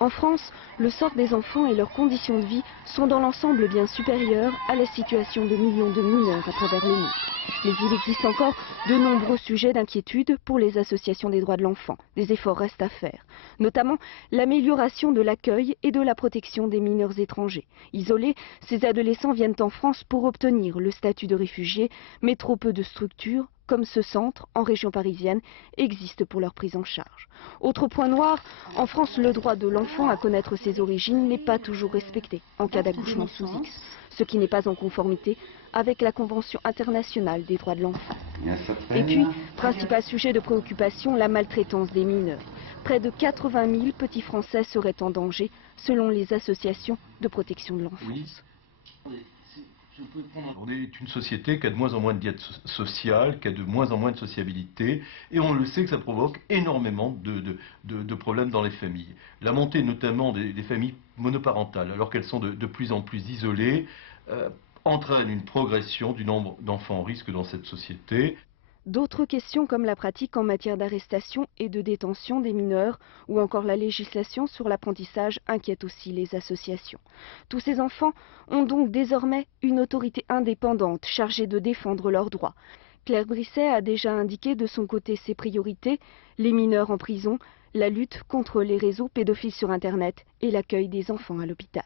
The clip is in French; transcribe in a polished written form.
En France, le sort des enfants et leurs conditions de vie sont dans l'ensemble bien supérieurs à la situation de millions de mineurs à travers le monde. Mais il existe encore de nombreux sujets d'inquiétude pour les associations des droits de l'enfant. Des efforts restent à faire, notamment l'amélioration de l'accueil et de la protection des mineurs étrangers. Isolés, ces adolescents viennent en France pour obtenir le statut de réfugié, mais trop peu de structures, comme ce centre en région parisienne, existent pour leur prise en charge. Autre point noir, en France, le droit de l'enfant à connaître ses origines n'est pas toujours respecté en cas d'accouchement sous X, ce qui n'est pas en conformité avec la Convention internationale des droits de l'enfant. Et puis, principal sujet de préoccupation, la maltraitance des mineurs. Près de 80 000 petits Français seraient en danger, selon les associations de protection de l'enfance. On est une société qui a de moins en moins de diète sociale, qui a de moins en moins de sociabilité, et on le sait que ça provoque énormément de problèmes dans les familles. La montée notamment des familles monoparentales, alors qu'elles sont de plus en plus isolées, entraîne une progression du nombre d'enfants en risque dans cette société. D'autres questions comme la pratique en matière d'arrestation et de détention des mineurs ou encore la législation sur l'apprentissage inquiètent aussi les associations. Tous ces enfants ont donc désormais une autorité indépendante chargée de défendre leurs droits. Claire Brisset a déjà indiqué de son côté ses priorités, les mineurs en prison, la lutte contre les réseaux pédophiles sur Internet et l'accueil des enfants à l'hôpital.